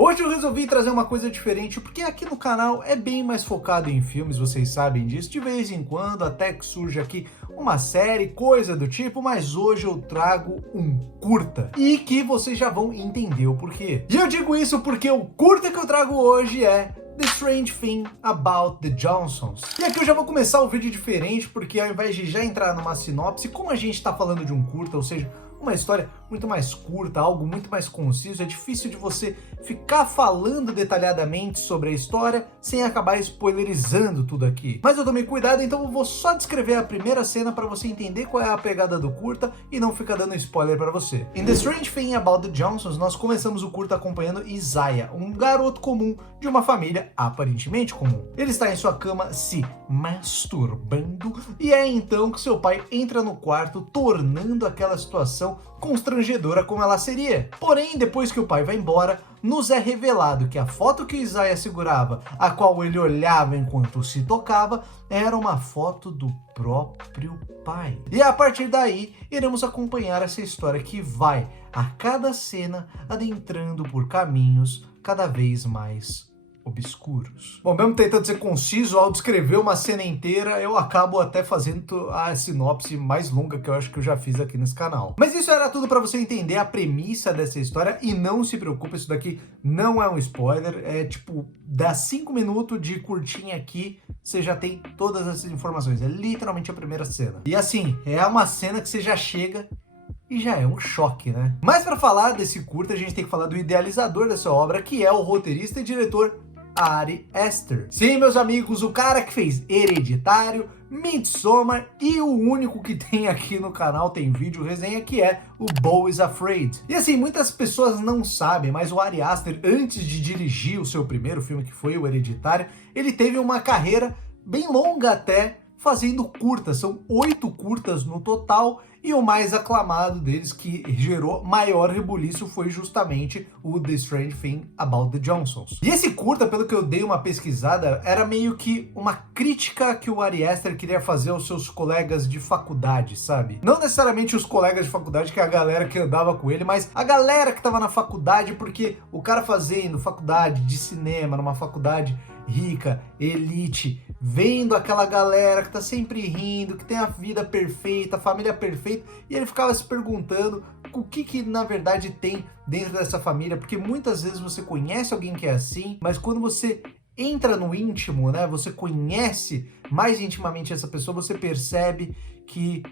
Hoje eu resolvi trazer uma coisa diferente, porque aqui no canal é bem mais focado em filmes, vocês sabem disso, de vez em quando até que surge aqui uma série, coisa do tipo, mas hoje eu trago um curta, e que vocês já vão entender o porquê. E eu digo isso porque o curta que eu trago hoje é The Strange Thing About the Johnsons. E aqui eu já vou começar o vídeo diferente, porque ao invés de já entrar numa sinopse, como a gente tá falando de um curta, ou seja, uma história muito mais curta, algo muito mais conciso, é difícil de você ficar falando detalhadamente sobre a história sem acabar spoilerizando tudo aqui. Mas eu tomei cuidado, então eu vou só descrever a primeira cena para você entender qual é a pegada do curta e não ficar dando spoiler para você. Em The Strange Thing About the Johnsons, nós começamos o curta acompanhando Isaiah, um garoto comum de uma família aparentemente comum. Ele está em sua cama se masturbando e é então que seu pai entra no quarto, tornando aquela situação constrangedora como ela seria. Porém, depois que o pai vai embora, nos é revelado que a foto que Isaiah segurava, a qual ele olhava enquanto se tocava, era uma foto do próprio pai. E a partir daí, iremos acompanhar essa história que vai, a cada cena, adentrando por caminhos cada vez mais obscuros. Bom, mesmo tentando ser conciso ao descrever uma cena inteira, eu acabo até fazendo a sinopse mais longa que eu acho que eu já fiz aqui nesse canal. Mas isso era tudo para você entender a premissa dessa história e não se preocupe, isso daqui não é um spoiler, é tipo, dá 5 minutos de curtinha aqui, você já tem todas essas informações, é literalmente a primeira cena. E assim, é uma cena que você já chega e já é um choque, né? Mas para falar desse curta, a gente tem que falar do idealizador dessa obra, que é o roteirista e diretor Ari Aster. Sim, meus amigos, o cara que fez Hereditário, Midsommar e o único que tem aqui no canal, tem vídeo resenha, que é o Beau is Afraid. E assim, muitas pessoas não sabem, mas o Ari Aster, antes de dirigir o seu primeiro filme, que foi o Hereditário, ele teve uma carreira bem longa até, fazendo curtas, são 8 curtas no total, e o mais aclamado deles, que gerou maior rebuliço, foi justamente o The Strange Thing About the Johnsons. E esse curta, pelo que eu dei uma pesquisada, era meio que uma crítica que o Ari Aster queria fazer aos seus colegas de faculdade, sabe? Não necessariamente os colegas de faculdade, que é a galera que andava com ele, mas a galera que tava na faculdade, porque o cara fazendo faculdade de cinema, numa faculdade rica, elite, vendo aquela galera que tá sempre rindo, que tem a vida perfeita, a família perfeita, e ele ficava se perguntando o que na verdade tem dentro dessa família, porque muitas vezes você conhece alguém que é assim, mas quando você entra no íntimo, né, você conhece mais intimamente essa pessoa, você percebe que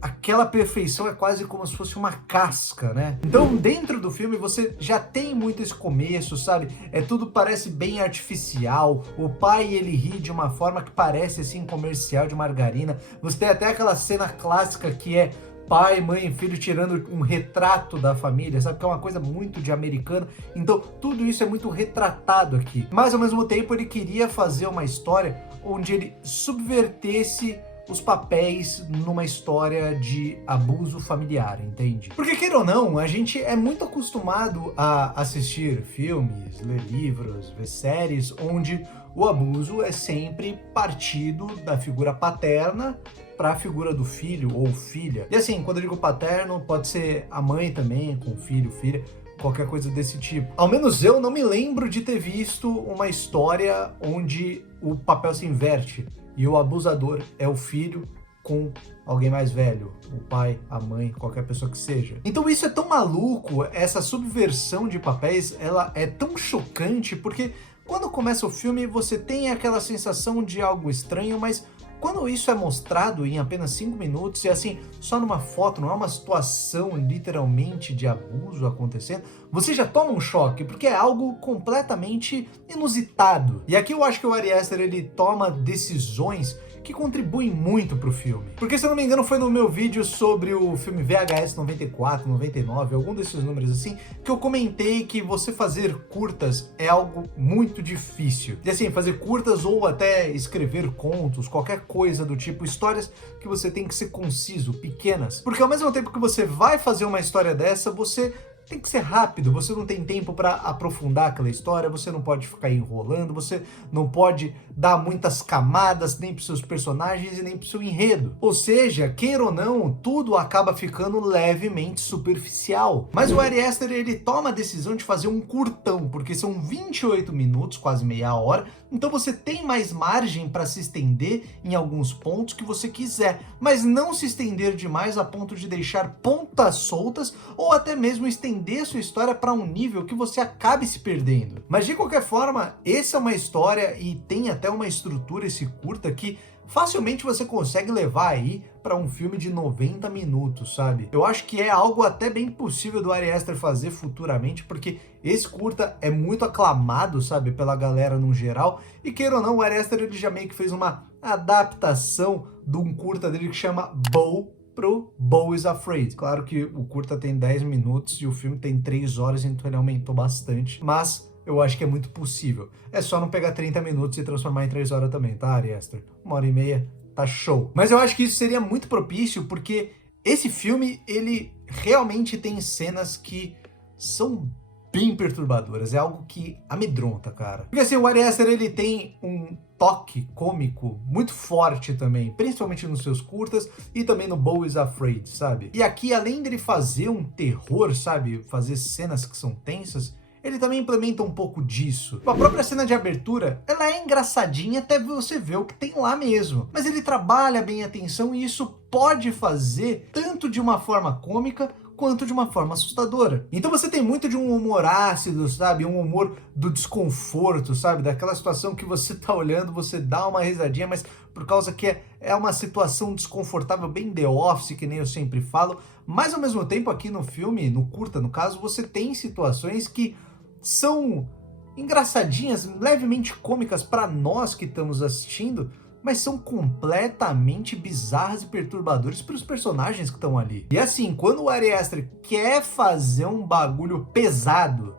aquela perfeição é quase como se fosse uma casca, né? Então, dentro do filme, você já tem muito esse começo, sabe? Tudo parece bem artificial. O pai, ele ri de uma forma que parece, assim, comercial de margarina. Você tem até aquela cena clássica que é pai, mãe e filho tirando um retrato da família, sabe? Que é uma coisa muito de americano. Então, tudo isso é muito retratado aqui. Mas, ao mesmo tempo, ele queria fazer uma história onde ele subvertesse os papéis numa história de abuso familiar, entende? Porque, queira ou não, a gente é muito acostumado a assistir filmes, ler livros, ver séries, onde o abuso é sempre partido da figura paterna para a figura do filho ou filha. E assim, quando eu digo paterno, pode ser a mãe também, com filho, filha, qualquer coisa desse tipo. Ao menos eu não me lembro de ter visto uma história onde o papel se inverte e o abusador é o filho com alguém mais velho, o pai, a mãe, qualquer pessoa que seja. Então isso é tão maluco, essa subversão de papéis, ela é tão chocante, porque quando começa o filme você tem aquela sensação de algo estranho, mas quando isso é mostrado em apenas 5 minutos, e assim, só numa foto, não é uma situação literalmente de abuso acontecendo, você já toma um choque, porque é algo completamente inusitado. E aqui eu acho que o Ari Aster, ele toma decisões que contribuem muito pro filme. Porque, se eu não me engano, foi no meu vídeo sobre o filme VHS 94, 99, algum desses números assim, que eu comentei que você fazer curtas é algo muito difícil. E assim, fazer curtas ou até escrever contos, qualquer coisa do tipo, histórias que você tem que ser conciso, pequenas. Porque ao mesmo tempo que você vai fazer uma história dessa, você tem que ser rápido, você não tem tempo para aprofundar aquela história, você não pode ficar enrolando, você não pode dar muitas camadas nem para seus personagens e nem para o seu enredo. Ou seja, queira ou não, tudo acaba ficando levemente superficial. Mas o Ari Aster, ele toma a decisão de fazer um curtão, porque são 28 minutos, quase meia hora, então você tem mais margem para se estender em alguns pontos que você quiser, mas não se estender demais a ponto de deixar pontas soltas ou até mesmo estender sua história para um nível que você acabe se perdendo. Mas de qualquer forma, essa é uma história e tem até uma estrutura, esse curta, que facilmente você consegue levar aí para um filme de 90 minutos, sabe? Eu acho que é algo até bem possível do Ari Aster fazer futuramente, porque esse curta é muito aclamado, sabe, pela galera no geral, e queira ou não, o Ari Aster, ele já meio que fez uma adaptação de um curta dele que chama Beau pro Beau is Afraid. Claro que o curta tem 10 minutos e o filme tem 3 horas, então ele aumentou bastante, mas eu acho que é muito possível. É só não pegar 30 minutos e transformar em 3 horas também, tá, Ari Aster? 1h30, tá show. Mas eu acho que isso seria muito propício, porque esse filme, ele realmente tem cenas que são bem perturbadoras. É algo que amedronta, cara. Porque assim, o Ari Aster, ele tem um toque cômico muito forte também, principalmente nos seus curtas e também no Beau is Afraid, sabe? E aqui, além dele fazer um terror, sabe? Fazer cenas que são tensas, ele também implementa um pouco disso. A própria cena de abertura, ela é engraçadinha até você ver o que tem lá mesmo. Mas ele trabalha bem a tensão e isso pode fazer tanto de uma forma cômica quanto de uma forma assustadora. Então você tem muito de um humor ácido, sabe? Um humor do desconforto, sabe? Daquela situação que você tá olhando, você dá uma risadinha, mas por causa que é uma situação desconfortável, bem The Office, que nem eu sempre falo. Mas ao mesmo tempo aqui no filme, no curta no caso, você tem situações que são engraçadinhas, levemente cômicas para nós que estamos assistindo, mas são completamente bizarras e perturbadoras para os personagens que estão ali. E assim, quando o Ari Aster quer fazer um bagulho pesado,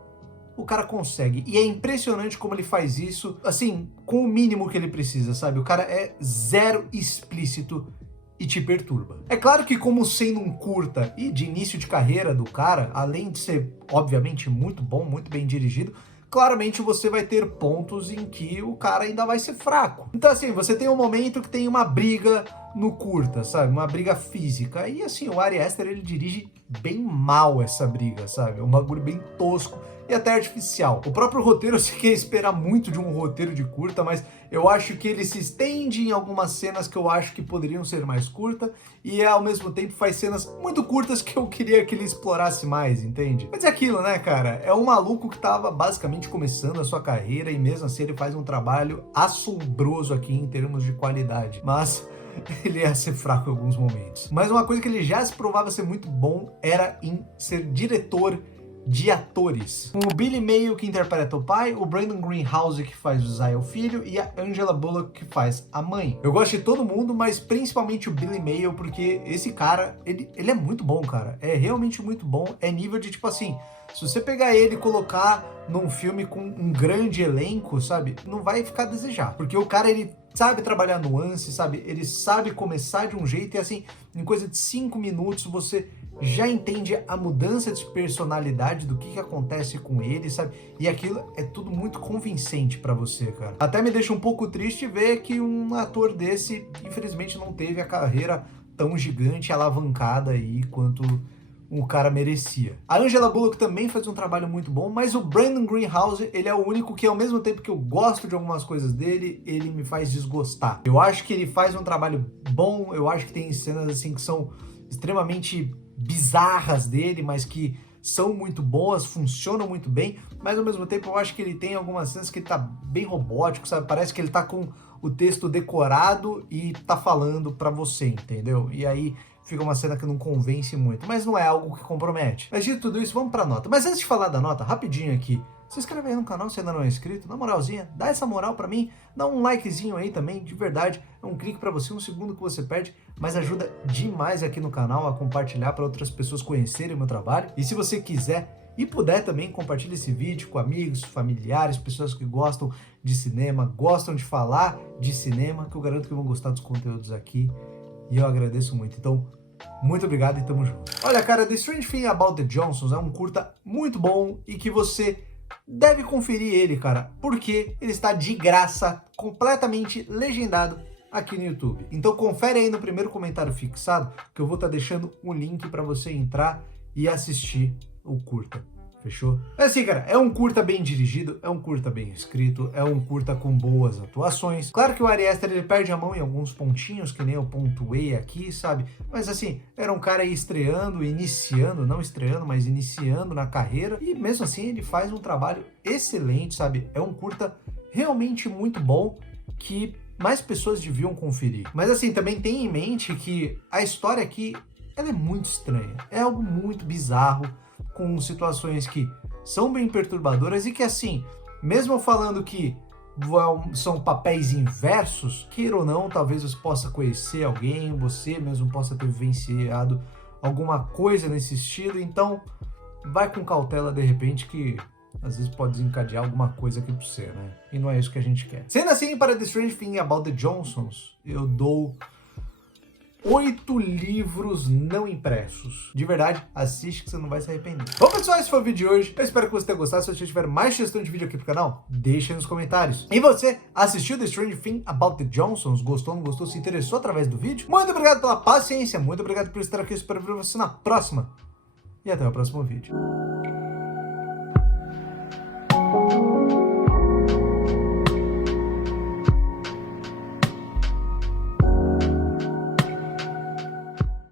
o cara consegue. E é impressionante como ele faz isso, assim, com o mínimo que ele precisa, sabe? O cara é zero explícito e te perturba. É claro que, como sendo um curta e de início de carreira do cara, além de ser, obviamente, muito bom, muito bem dirigido, claramente você vai ter pontos em que o cara ainda vai ser fraco. Então assim, você tem um momento que tem uma briga no curta, sabe? Uma briga física. E assim, o Ari Aster, ele dirige bem mal essa briga, sabe? É um bagulho bem tosco e até artificial. O próprio roteiro, você quer esperar muito de um roteiro de curta, mas eu acho que ele se estende em algumas cenas que eu acho que poderiam ser mais curtas e ao mesmo tempo faz cenas muito curtas que eu queria que ele explorasse mais, entende? Mas é aquilo, né, cara? É um maluco que tava basicamente começando a sua carreira e mesmo assim ele faz um trabalho assombroso aqui em termos de qualidade. Mas ele ia ser fraco em alguns momentos. Mas uma coisa que ele já se provava ser muito bom era em ser diretor de atores. O Billy Mayo, que interpreta o pai, o Brandon Greenhouse, que faz o Zay, o filho, e a Angela Bullock, que faz a mãe. Eu gosto de todo mundo, mas principalmente o Billy Mayo, porque esse cara, ele é muito bom, cara. É realmente muito bom. É nível de, tipo assim, se você pegar ele e colocar num filme com um grande elenco, sabe, não vai ficar a desejar. Porque o cara, ele sabe trabalhar nuances, sabe? Ele sabe começar de um jeito e assim, em coisa de 5 minutos, você já entende a mudança de personalidade do que acontece com ele, sabe? E aquilo é tudo muito convincente pra você, cara. Até me deixa um pouco triste ver que um ator desse, infelizmente, não teve a carreira tão gigante, alavancada aí quanto o cara merecia. A Angela Bullock também faz um trabalho muito bom, mas o Brandon Greenhouse, ele é o único que, ao mesmo tempo que eu gosto de algumas coisas dele, ele me faz desgostar. Eu acho que ele faz um trabalho bom, eu acho que tem cenas assim que são extremamente bizarras dele, mas que são muito boas, funcionam muito bem, mas ao mesmo tempo eu acho que ele tem algumas cenas que ele tá bem robótico, sabe? Parece que ele tá com o texto decorado e tá falando pra você, entendeu? E aí fica uma cena que não convence muito, mas não é algo que compromete. Mas dito tudo isso, vamos pra nota. Mas antes de falar da nota, rapidinho aqui, se inscreve aí no canal se ainda não é inscrito, na moralzinha, dá essa moral pra mim, dá um likezinho aí também, de verdade, é um clique pra você, um segundo que você perde, mas ajuda demais aqui no canal a compartilhar para outras pessoas conhecerem o meu trabalho. E se você quiser e puder também, compartilhe esse vídeo com amigos, familiares, pessoas que gostam de cinema, gostam de falar de cinema, que eu garanto que vão gostar dos conteúdos aqui, e eu agradeço muito. Então, Muito obrigado e tamo junto. Olha, cara, The Strange Thing About the Johnsons é um curta muito bom e que você deve conferir ele, cara, porque ele está de graça, completamente legendado aqui no YouTube. Então confere aí no primeiro comentário fixado que eu vou estar deixando um link para você entrar e assistir o curta. Fechou? É assim, cara, é um curta bem dirigido, é um curta bem escrito, é um curta com boas atuações. Claro que o Ari Aster, ele perde a mão em alguns pontinhos, que nem eu pontuei aqui, sabe? Mas assim, era um cara aí estreando, iniciando, não estreando, mas iniciando na carreira. E mesmo assim, ele faz um trabalho excelente, sabe? É um curta realmente muito bom que mais pessoas deviam conferir. Mas assim, também tenha em mente que a história aqui, ela é muito estranha. É algo muito bizarro, com situações que são bem perturbadoras e que, assim, mesmo falando que são papéis inversos, queira ou não, talvez você possa conhecer alguém, você mesmo possa ter vivenciado alguma coisa nesse estilo, então vai com cautela de repente que às vezes pode desencadear alguma coisa aqui pra você, né? E não é isso que a gente quer. Sendo assim, para The Strange Thing About the Johnsons, eu dou 8 livros não impressos. De verdade, assiste que você não vai se arrepender. Bom, pessoal, esse foi o vídeo de hoje. Eu espero que você tenha gostado. Se você tiver mais sugestão de vídeo aqui pro canal, deixa aí nos comentários. E você, assistiu The Strange Thing About the Johnsons? Gostou, não gostou, se interessou através do vídeo? Muito obrigado pela paciência, muito obrigado por estar aqui. Eu espero ver você na próxima. E até o próximo vídeo.